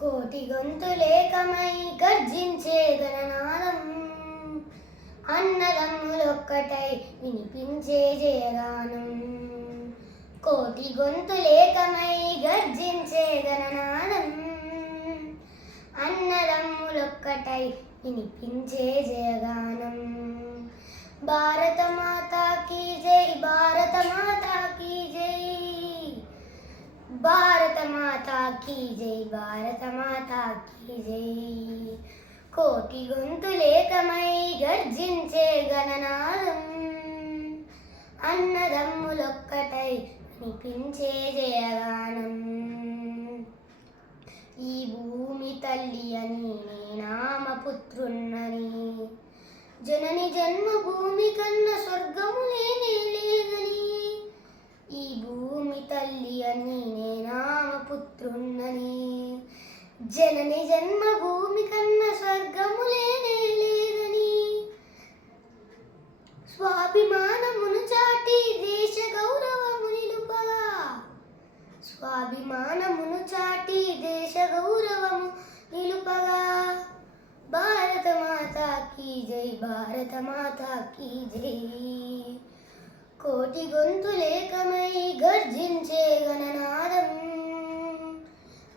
కోటి గొంతులేకమై గర్జించే గణనాదం, అన్నదమ్ములొక్కటై వినిపించే జయగానం. కోటి గొంతులేకమై గర్జించే గణనాదం, అన్నదమ్ములొక్కటై వినిపించే జయగానం. భారత మాతా కీ జై, భారత మాతా కీ జై, భారత మాతా కీ జై, భారత మాతా కీ జై. కోటి గొంతులేకమై గర్జించే గణనాదం, అన్నదమ్ములొక్కటై వినిపించే జయగానం. ఈ భూమి తల్లి అని నీ నామపుత్రున్నని, జనని జన్మభూమి కన్న స్వర్గము లేనే లేదని. ఈ భూమి తల్లి అని నే నామపుత్రున్నని, జనని జన్మభూమి కన్న స్వర్గము లేనే లేదని. స్వాభిమానమును చాటి దేశ గౌరవము నిలుపగా, స్వాభిమానమును చాటి దేశ గౌరవము నిలుపగా. భారత మాతా కీ జై, భారత మాతా కీ జై. కోటి గొంతులేకమై గర్జించే గణనాదం,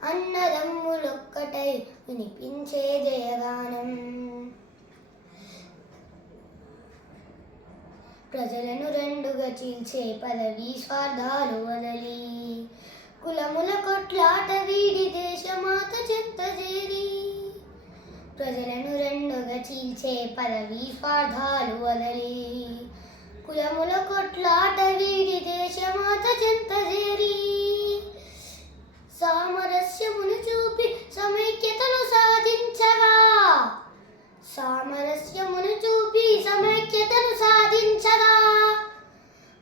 అన్నదమ్ములొక్కటై వినిపించే జయగానం. ప్రజలను రెండుగా చీల్చే పదవి స్వార్థాలు వదలి, కులముల కొట్లాట వీడి దేశమాత చెత్త చేరి. ప్రజలను రెండుగా చీల్చే పదవి స్వార్థాలు వదలి, కులముల కొట్లాట వీడి దేశమాత చెత్త చేరి. సామరస్యమును చూపి సమైక్యతను సాధించగా, సామరస్యమును చూపి సమైక్యతను సాధించగా.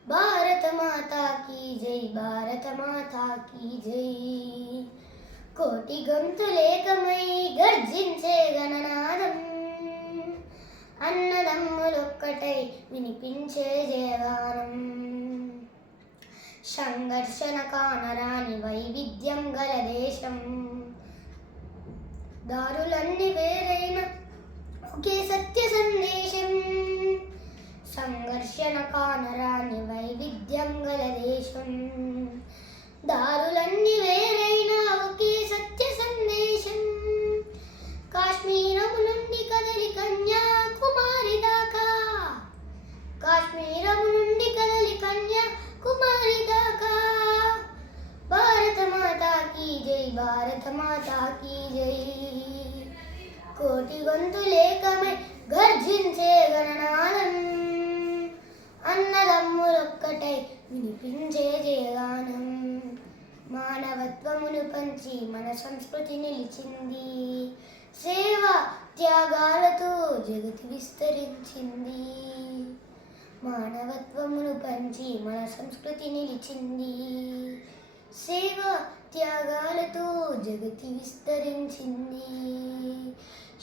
భారత మాతా కీ జై, భారత మాతా కీ జై. కోటి గొంతులేకమై గర్జించే గణనాదం, అన్నదమ్ములొక్కటై వినిపించే జయగానం. సంఘర్షణ కానరాని వైవిధ్యం గల దేశం, దారులన్నీ వేరైన ఒకే సత్య సందేశం. సంఘర్షణ కానరాని వైవిధ్యం గల దేశం, దారులన్నీ వేరైన ఒకే సత్య సందేశం. కాశ్మీరము నుండి కదలి కన్యాకుమారి దాకా, కాశ్మీరము నుండి కదలి కన్యాకుమారి దాకా. భారత మాతా కీ జై, భారత మాతా కీ జై. కోటి గొంతులేకమై గర్జించే గణనాదం, అన్నదమ్ములొక్కటై వినిపించే జయగానం. మానవత్వమును పంచి మన సంస్కృతి నిలిచింది, సేవ త్యాగాలతో జగతి విస్తరించింది. మానవత్వమును పంచి మన సంస్కృతి నిలిచింది, సేవ త్యాగాలతో జగతి విస్తరించింది.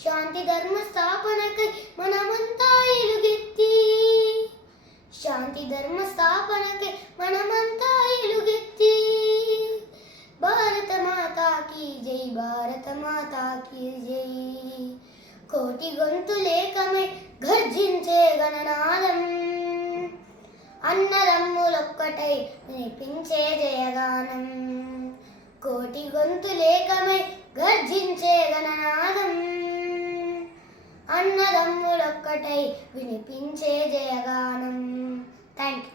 శాంతి ధర్మ స్థాపనకై మనమంతా ఎలుగెత్తి, శాంతి ధర్మ స్థాపనకై మనమంతా ఎలుగెత్తి. భారత మాతా కీ జై, భారత మాతా కీ జై. కోటి గొంతులేకమై గర్జించే గణనాదం, అన్నదమ్ములొక్కటై వినిపించే జయగానం. కోటి గొంతులేకమై గర్జించే గణనాదం, అన్నదమ్ములొక్కటై వినిపించే జయగానం. Thank you.